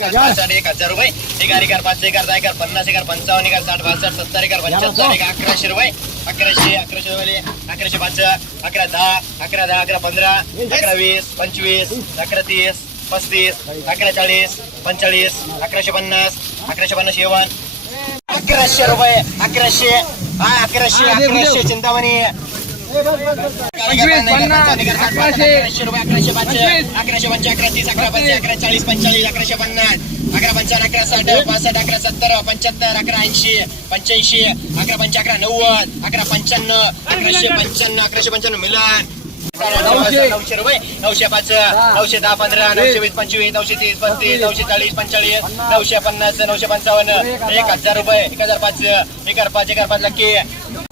पासष्ट एक हजार रुपये. एकार एकार पाच एकार दहा एकार पन्नास एकार पंचावन्न एकार साठ बासष्ट सत्तर एकार पंच्याहत्तर एक अकराशे रुपये. अकराशे अकराशे रुपये अकराशे पाच अकरा दहा अकरा दहा अकरा पंधरा अकरा वीस पंचवीस अकरा तीस पस्तीस अकरा चाळीस पंचेचाळीस अकराशे पन्नास अकराशे पन्नास येवन अकराशे रुपये अकराशे अकराशे अकराशे चिंतामणी. अकराशे रुपये अकराशे पाच अकराशे पंच अकरा तीस अकरा पाच अकरा चाळीस पंचाळीस अकराशे पन्नास अकरा पंचावन्न अकरा साठ पासष्ट अकरा सत्तर पंच्याहत्तर अकरा ऐंशी पंच्याऐंशी अकरा पंच अकरा नव्वद अकरा पंच्याण्णव अकराशे पंच्याण्णव अकराशे पंच्याण्णव मिलन नऊशे रुपये नऊशे पाच नऊशे दहा पंधरा नऊशे वीस पंचवीस नऊशे तीस पस्तीस नऊशे चाळीस पंचेचाळीस नऊशे पन्नास नऊशे पंचावन्न एक हजार रुपये एक हजार पाच एक हजार पाच एक हजार पाच लक्की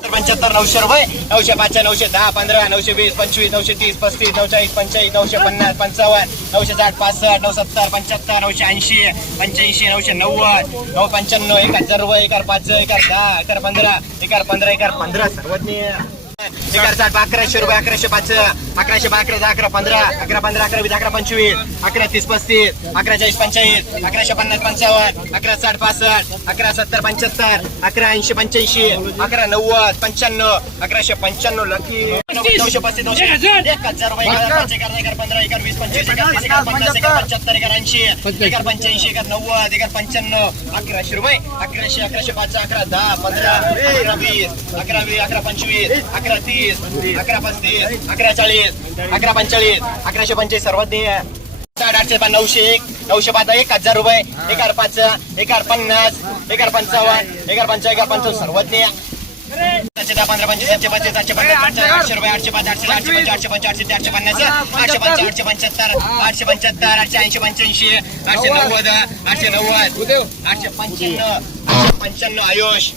पंच्याहत्तर नऊशे रुपये. नऊशे पाच नऊशे दहा पंधरा नऊशे वीस पंचवीस नऊशे तीस पस्तीस नऊचाळीस पंचाळीस नऊशे पन्नास पंचावन्न नऊशे साठ पासष्ट नऊ सत्तर पंच्याहत्तर नऊशे ऐंशी पंच्याऐंशी नऊशे नव्वद नऊ पंच्याण्णव एक हजार रुपये एकार पाच एकार दहा एकार पंधरा एकार पंधरा एकार पंधरा सर्वज्ञ. साठ अकराशे रुपये अकराशे पाच अकराशे अकरा दहा अकरा पंधरा अकरा पंधरा अकरा वीस अकरा पंचवीस अकरा तीस पस्तीस अकरा चाळीस पंचाळीस अकराशे पन्नास पंचावन्न अकरा साठ पासष्ट अकरा सत्तर पंच्याहत्तर अकरा ऐंशी पंच्याऐंशी अकरा नव्वद पंच्याण्णव अकराशे पंच्याण्णव लकी. नऊशे पस्तीस नऊशे एक हजार रुपये पंधरा एकार वीस पंचवीस एकार पन्नास एकार पंच्याहत्तर. एकार ऐंशी एकार पंच्याऐंशी एकार नव्वद एकार पंच्याण्णव अकराशे रुपये. अकराशे अकराशे पाच अकरा दहा पंधरा अकरा वीस अकरा वीस अकरा पंचवीस अकरा तीस अकरा पस्तीस अकरा चाळीस अकरा पंचाळीस अकराशे पंचवीस सर्वज्ञ साठ आठशे पाच नऊशे एक नऊशे पाच एक हजार रुपये एकार पाच एकार पन्नास एकार पंचावन्न एकार पंचा एकार पंचावन्न सर्वज्ञ सातशे दहा पंधरा पंचवीस सातशे पंचवीस सातशे पन्नास आठशे रुपये आठशे पाच आठशे आठशे पंच आठशे पंच आठशे आठशे पन्नास आठशे पंच आठशे पंच्याहत्तर आठशे पंच्याहत्तर आठशे ऐंशी पंच्याऐंशी आठशे नव्वद आठशे नव्वद आठशे पंच्याण्णव आठशे पंच्याण्णव आयुष.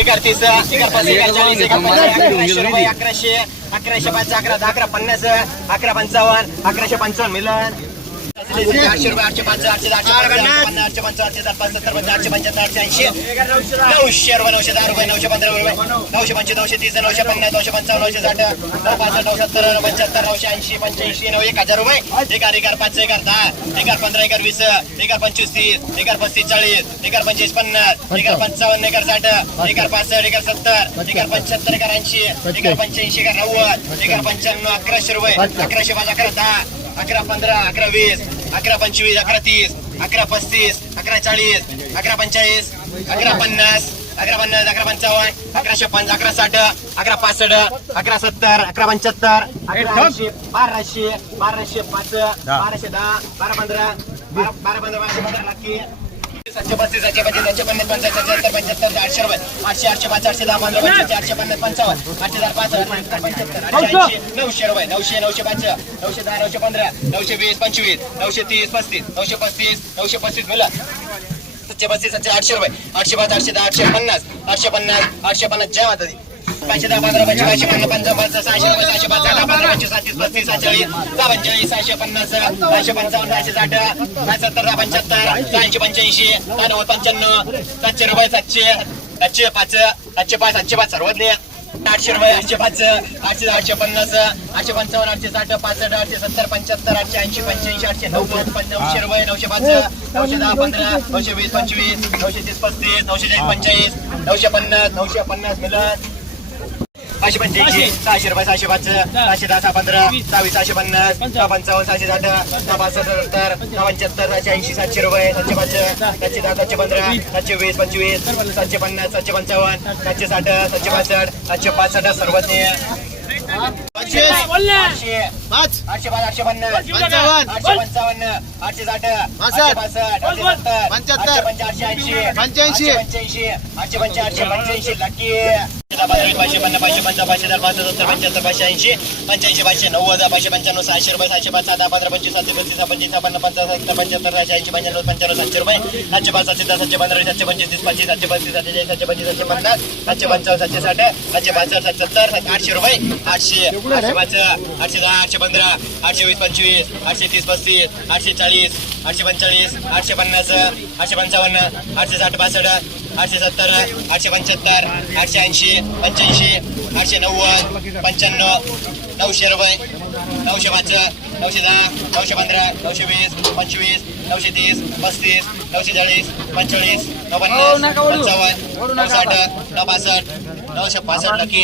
एकार तीस एकार पाच एकार चाळीस एकार पंचवीस अकराशे रुपये अकराशे अकराशे पाच अकरा अकरा पन्नास अकरा पंचावन्न अकराशे पंचावन्न मिलन. आठशे रुपये आठशे पाच आठशे आठशे पन्नास आठशे पंचावन्न आठशे आठशे पंच्याहत्तर आठशे ऐंशी नऊशे रुपये नऊशे दहा रुपये नऊशे पंधरा रुपये नऊशे पंचवीस नऊशे तीस नऊशे पन्नास नऊशे पंचावन्न नऊशे साठ नऊ पासष्ट नऊ सत्तर पंच्याहत्तर नऊशे ऐंशी पंच्याऐंशी नऊ एक हजार रुपये एकार एकार पाच एकार दहा एकार पंधरा एकार वीस एकार पंचवीस तीस एकार पस्तीस चाळीस एकार पंचवीस पन्नास एकार पंचावन्न एकर साठ एकार पासष्ट एकार सत्तर एकार पंच्याहत्तर एकार ऐंशी एकार पंच्याऐंशी एकार नव्वद एकार पंच्याण्णव अकराशे रुपये अकराशे पाच अकरा दहा अकरा पंधरा अकरा वीस अकरा पंचवीस अकरा तीस अकरा पस्तीस अकरा चाळीस अकरा पंचाळीस अकरा पन्नास अकरा पन्नास अकरा पंचावन्न अकराशे पंच अकरा साठ अकरा पासष्ट अकरा सत्तर अकरा पंच्याहत्तर अकरा ऐंशी बाराशे बाराशे पाच बाराशे दहा बारा पंधरा बारा बारा पंधरा बाराशे पंधरा लाखी सातशे पस्तीस सातशे पस्तीस सातशे पन्नास पंचायत सत्तर पंच्याहत्तर आठशे रुपये आठशे आठशे पाच आठशे दहा पंधरा पंचवीस आठशे पन्नास पंचावन्न आठशे दहा पाच आठशे पंच्याहत्तर आठशे ऐंशी नऊशे रुपये नऊशे नऊशे पाच नऊशे दहा नऊशे पंधरा नऊशे वीस पंचवीस नऊशे तीस पस्तीस नऊशे पस्तीस नऊशे पस्तीस मिळालं सातशे पस्तीस सातशे आठशे रुपये आठशे पाच आठशे दहा आठशे पन्नास आठशे पन्नास आठशे पन्नास जय माता दी पाचशे दहा पंधरा पंचे पाचशे पन्नास पंचावन्न सहाशे रुपये सहाशे पाच दहा पंधरा पंचवीस सातशे पस्तीस सहाचाळीस दहा पंचेचाळीस सहाशे पन्नास सहाशे पंचावन्न सहाशे साठ सहा सत्तर दहा पंच्याहत्तर सहाशे पंच्याऐंशी दहा नव्वद पंच्याण्णव सातशे रुपये सातशे सातशे पाच सातशे पाच सातशे पाच सर्वज्ञ आठशे रुपये आठशे पाच आठशे आठशे पन्नास आठशे पंचावन्न आठशे साठ पासष्ट आठशे सत्तर पंच्याहत्तर आठशे ऐंशी पंच्याऐंशी आठशे नव्वद नऊशे रुपये नऊशे पाच नऊशे दहा पंधरा नऊशे वीस पंचवीस नऊशे तीस पस्तीस नऊशे चाळीस पंचाळीस नऊशे पन्नास नऊशे पन्नास मिळत सहाशे पंच्याऐंशी सहाशे. रुपये सहाशे पाच सहाशे दहा सहा पंधरा सहावीस सहाशे पन्नास सहा पंचावन्न सहाशे साठ सहा पासष्ट सत्तर सहा पंच्याहत्तर सातशे ऐंशी सातशे रुपये सातशे पाच सातशे दहा सातशे पंधरा सातशे वीस पंचवीस सातशे पन्नास सातशे पंचावन्न सातशे साठ सातशे पासष्ट सातशे पासष्ट सर्वज्ञ. आठशे पाच. आठशे पाच आठशे पन्नास. आठशे पंचावन्न आठशे साठ पासष्ट. पंच्याहत्तर. आठशे पंचा आठशे ऐंशी पंच्याऐंशी. आठशे पंच्याऐंशी आठशे पंचा आठशे पंच्याऐंशी लकी पाचशे पन्नास पाचशे पंचा पाचशे दहा पाचशे सत्तर पंच्याहत्तर पाचशे ऐंशी पंच्याऐंशी पाचशे नव्वद पाचशे पंच्याण्णव सहाशे रुपये सातशे पाच सहा पंधरा पंचवीस सातशे पस्तीस सहा पंचवीस सहा पन्नास सत्तर पंच्याहत्तर सातशे ऐंशी पंच्याण्णव पंच्याण्णव सातशे रुपये सातशे पाच सातशे दहा सातशे पंधरा सातशे पंचवीस तीस पस्तीस सातशे पस्तीस सातशे चाळीस सातशे पंचवीस सातशे पन्नास सातशे पंचावन्न सातशे साठ सातशे पासष्ट सातशे सत्तर आठशे रुपये आठशे आठशे पाच आठशे दहा आठशे पंधरा आठशे वीस पंचवीस आठशे तीस पस्तीस आठशे चाळीस आठशे पंचेचाळीस आठशे पन्नास आठशे पंचावन्न आठशे साठ पासष्ट आठशे सत्तर आठशे पंच्याहत्तर आठशे ऐंशी पंच्याऐंशी आठशे नव्वद पंच्याण्णव नऊशे रुपये नऊशे पाच नऊशे दहा नऊशे पंधरा नऊशे वीस पंचवीस नऊशे तीस पस्तीस नऊशे चाळीस पंचेचाळीस नऊ हो, पन्नास ओढू. पंचावन्न नऊ साठ नऊ पासष्ट नऊशे पासष्ट नक्की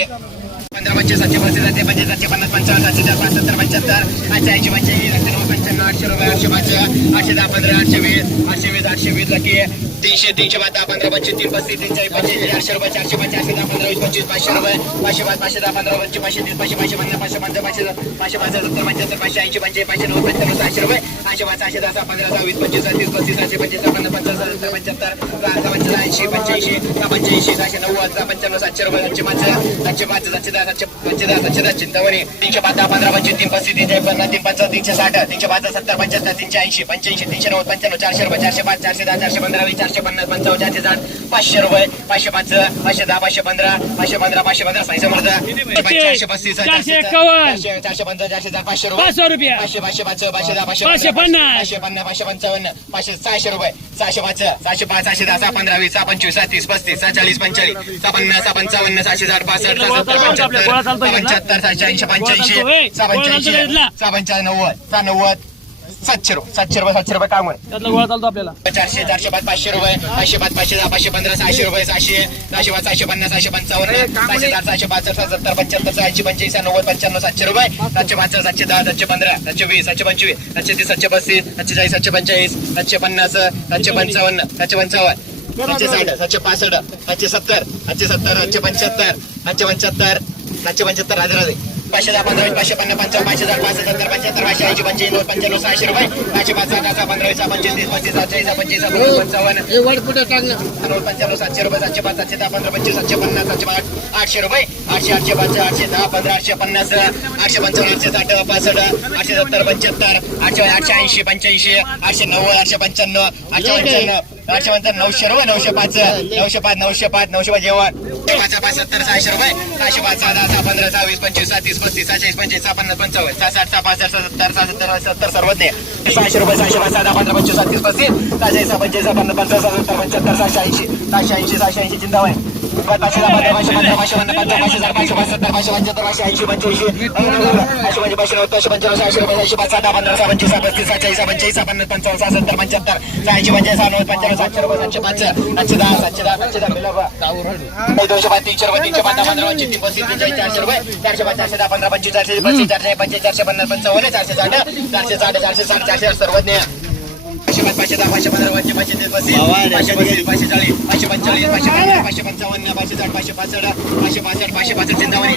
पंधरा पंचवीस सातशे पस्तीस सातशे पंचवीस सातशे पन्नास पंचावन्न सातशे दहा पाच सत्तर पंच्याहत्तर आठशे ऐंशी पंच्याऐंशी आठशे नऊ आठशे रुपये आठशे पाच आठशे दहा पंधरा आठशे वीस आठशे वीस आठशे वीस लकी तीनशे तीनशे पाच दहा पंधरा पंचवीस तीन पस्तीस तीनशे पंचवीस चारशे रुपये चारशे पाच चारशे दहा पंधरा वीस पंचवीस पाचशे रुपये पाचशे पाच पाचशे दहा पंधरा पंचवीस पाचशे तीस पाचशे पाचशे पंधरा पाचशे पंधरा पाचशे पाचशे पाच सत्तर पंच्याहत्तर पाचशे ऐंशी पंचे पाचशे नऊ पंच्याण्णव सहाशे रुपये आठशे पाच सहाशे दहा सहा पंधरा सहा वीस पंचवीस तीस पस्तीस सहाशे पंचवीस सहा पन्नास पंचावन्न सत्तर पंच्याहत्तर पंचाला ऐंशी पंच्याऐंशी दहा पंच्याऐंशी सहाशे नव्वद दहा पंच्याण्णव सातशे रुपये सातशे पाच सातशे पाच सातशे दहा सातशे पंचे दहा सातशे दहा चिंतावणी तीनशे पाच दहा पंधरा पंचवीस तीन पस्तीस तीनशे पन्नास तीन पंचावन्न तीनशे साठ तीनशे पाच सत्तर पंच्याहत्तर तीनशे ऐंशी पंच्याऐंशी तीनशे नव्वद पंच्याण्णव चारशे रुपये चारशे पाच चारशे दहा चारशे पंधरा वीस चारशे पन्नास पंचावन्न चारशे साठ पाचशे रुपये पाचशे पाच पाचशे दहा पाचशे पंधरा पाचशे पंधरा पाचशे पंधरा साई समर्थ चारशे पस्तीस चारशे. चारशे पंधरा चारशे दहा पाचशे रुपये. पाचशे पाचशे पाच पाचशे दहा पाचशे पाचशे पन्नास. पाचशे पन्नास पाचशे पंचावन्न पाचशे सहाशे रुपये. सहाशे पाच सहाशे पाच सहाशे दहा सहा पंधरा वीस सहा पंचवीस सहा तीस पस्तीस सहा चाळीस पंचेचाळीस सहा पन्नास सहा पंचावन्न सहाशे साठ पासष्ट पंच्याहत्तर सहा पंच्याहत्तर सहाशे ऐंशी पंच्याऐंशी सहा पंच्याऐंशी सहा पंच्याण्णव नव्वद सहा नव्वद सातशे रुपये सातशे रुपये सातशे रुपये काम आहे त्यातला गोळा चालतो आपल्याला. चारशे चारशे पाच पाचशे रुपये पाचशे पाच पाचशे दहा पाचशे पंधरा सहाशे रुपये सहाशे सहाशे पाच सहाशे पन्नास सहाशे पंचावन्न सहाशे दहा सहाशे पाच सहा सत्तर पंच्याहत्तर सहाशे पंच्याऐंशी नव्वद पंच्याण्णव सातशे रुपये सातशे पाच सातशे दहा सातशे पंधरा सातशे वीस सातशे पंचवीस सातशे तीस सातशे पस्तीस सातशे चाळीस सातशे पंचेचाळीस सातशे पन्नास सातशे पंचावन्न सातशे पंचावन्न सातशे साठ सातशे पासष्ट सातशे सत्तर सातशे सत्तर सातशे पंच्याहत्तर सातशे पंच्याहत्तर सातशे पंच्याहत्तर राधे राधे पाचशे दहा पंधरा वीस, पाचशे पन्नास पंचावन्न पाचशे दहा पाचशे सत्तर पंच्याहत्तर पाचशे ऐंशी नव्वद पंच्याण्णव सहाशे रुपये. सहाशे पाच सहा दहा सहा पंधरा वीस सहा पंचवीस तीस पस्तीस सातशे पंचवीस पंचवीस, पंचावन्न. पंच्याण्णव सातशे रुपये सातशे पाच सातशे दहा पंधरा पंचवीस सातशे पन्नास सातशे आठ आठशे रुपये. आठशे आठशे पाच आठशे दहा पंधरा आठशे पन्नास आठशे पंचावन्न आठशे साठ पासष्ट आठशे सत्तर पंच्याहत्तर आठशे आठशे ऐंशी पंच्याऐंशी आठशे नव्वद आठशे पंच्याण्णव आठशे पंच्याण्णव. आठशे पंच्याण्णव नऊशे रुपये नऊशे पाच नऊशे पाच नऊशे पाच नऊशे पाच जेवण. पाच पाच सत्तर सहाशे रुपये सहाशे पाच सहा दहा सहा पंधरा सहा वीस पंचवीस सात तीस पस्तीस सहाशे पंचवीस सहा पन्नास पंचावन्न सहा साठ सहा पासष्ट सहा सत्तर सहा सत्तर सहा सत्तर सर्वज्ञ सहाशे रुपये सहाशे पाच सहा दहा पंधरा पंचवीस सात तीस पस्तीस सहाशे सहा पंचवीस सहा पन्नास पंचावन्न सहा सत्तर पंच्याहत्तर सहाशे ऐंशी सहाशे ऐंशी सहाशे ऐंशी चिंतावण पाचशे दहा पाचशे पंधरा पाचशे पन्नास पंचावन्न पाचशे पाचशे पाच सत्तर पाचशे पंच्याहत्तर पाचशे ऐंशी पंच्याऐंशी पाचशे पाचशे नव्वद पाचशे पंच्याण्णव सहाशे रुपये सहाशे पाच सहा पंधरा सहा पंचवीस सहा पस्तीस सहा सहा पन्नास पंचावन्न सहा सत्तर पंच्याहत्तर पंचाळीस सहा नव्वद पंच्याण्णव सातशे रुपये सातशे पाच सातशे दहा सातशे दहा सातशे दहा दोनशे पाच तीनशे रुपये तीनशे पाच पंधरा पंचवीस तीन पस्तीस तीनशे चारशे रुपये चारशे पाच चारशे दहा पंधरा पंचवीस चारशे पंचवीस चारशे पंचवीस चारशे पन्नास पंचावन्न चारशे साठ चारशे साठ चारशे साठ चारशे सर्वज्ञ पाचशे पाच पाचशे दहा पाचशे पंधरा पाचशे पाचशे तीस पाचशे पस्तीस पाचशे चाळीस पाचशे पंचेचाळीस पाचशे पन्नास पाचशे पंचावन्न पाचशे साठ पाचशे पासष्ट पाचशे पासष्ट पाचशे पासष्ट चिंतामणी.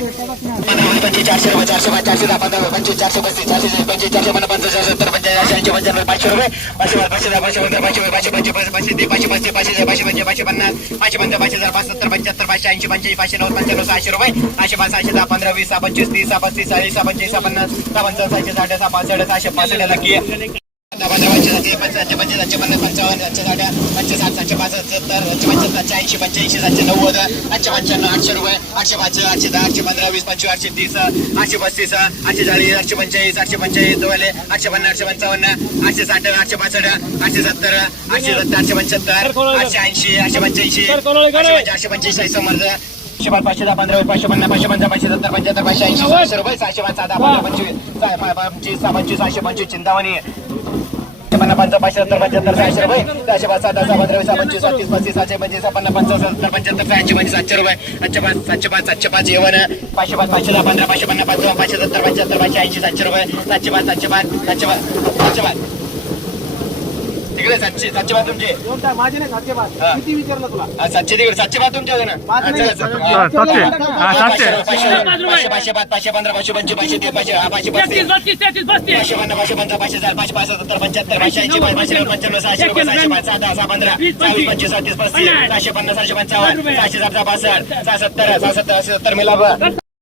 पंधरा पंचवीस चारशे रुपये चारशे पाच चारशे दहा पंधरा पंचवीस चारशे पस्तीस चारशे पंचवीस चारशे पन्नास पंचावन्न सत्तर पंच्याऐंशी ऐंशी पंच्याण्णव पाचशे रुपये पाचशे पाच पाचशे दहा पाचशे पंधरा पाचशे पाचशे पंचवीस पाचशे तीस पाचशे पस्तीस पाचशे पाचशे पंचे पाचशे पन्नास पाचशे पंधरा पाचशे दहा पाच सत्तर पंच्याहत्तर पाचशे ऐंशी पंच्याऐंशी पाचशे नव्वद पंच्याण्णव सहाशे रुपये सहाशे पाच सहाशे दहा पंधरा वीस सहा पंचवीस तीस सहा पस्तीस चाळीस सहा पंचवीस सहा पन्नास सहा पंचावन्न सहाशे साठ सहा पासष्ट सहाशे पाचशे पाच सातशे पंचे सातशे पंचावन्न सातशे साठ पाचशे सात सातशे पाच सत्तर सातशे पंच्याहत्तर सातशे ऐंशी पंच्याऐंशी सातशे नव्वद आठशे पंच्याण्णव आठशे रुपये आठशे पाच आठशे दहा आठशे पंधरा वीस पंचवीस आठशे तीस आठशे पस्तीस आठशे चाळीस आठशे पंचाळीस आठशे पंचाळीस दोले आठशे पन्नास आठशे पंचावन्न आठशे साठ आठशे पासष्ट आठशे सत्तर आठशे सत्तर आठशे पंच्याहत्तर आठशे ऐंशी आठशे पंच्याऐंशी आठशे आठशे पंचेचाळीस समर्थ पाचशे पाच पाचशे दहा पंधरा वीस, पाचशे पन्नास पाचशे पंचा पाचशे सत्तर पंच्याहत्तर पाचशे ऐंशी सहाशे रुपये सहाशे पाच सहा पंचवीस सहा पंचवीस सहा पंचवीस सहाशे पंचवीस चिंतामणी पन्नास पंचा पाचशे सत्तर पंच्याहत्तर सहाशे रुपये सहाशे पाच सहा दहा सहा पंधरा वीस पंचवीस सात पस्तीस सातशे पंचवीस सहा पन्नास पंचावन्न सत्तर पंच्याहत्तर सहाशे पंचवीस सातशे रुपये सातशे पाच सातशे पाच सातशे पाच जेवण पाचशे पाच पाचशे दहा पंधरा पाचशे पन्नास पंचावन्न पाचशे सत्तर पंच्याहत्तर पाचशे ऐंशी सातशे रुपये सातशे पाच सातशे पाच सातशे पाच सातशे पाच तिकडे सातशे सातशे तुमचे माझे नाही सातशे हा. किती विचारलं तुला हा, सातशे तिकडे सातशे पाच तुमच्या होते ना पाच हा, नाही. चला, चला. हा, सातशे. हा, पाचशे सातशे. पाचशे पाचशे पाचशे पाच पाचशे पंधरा पाचशे पंचवीस पाचशे पाचशे हा पाचशे तेहतीस पस्तीस बत्तीस तेहतीस पस्तीस पाचशे पन्नास पाचशे पंधरा पाचशे चार पाचशे पाच सत्तर पंच्याहत्तर पाचशे ऐंशी पाचशे पंच्याण्णव सहाशे रुपये सहाशे पाच सहा दहा सहा पंधरा सहावीस पंचवीस साततीस पस्तीस सहाशे पन्नास सहाशे पंचावन्न सहाशे साठ सहा पासष्ट सहा सत्तर सहा सत्तर सहा सत्तर मिला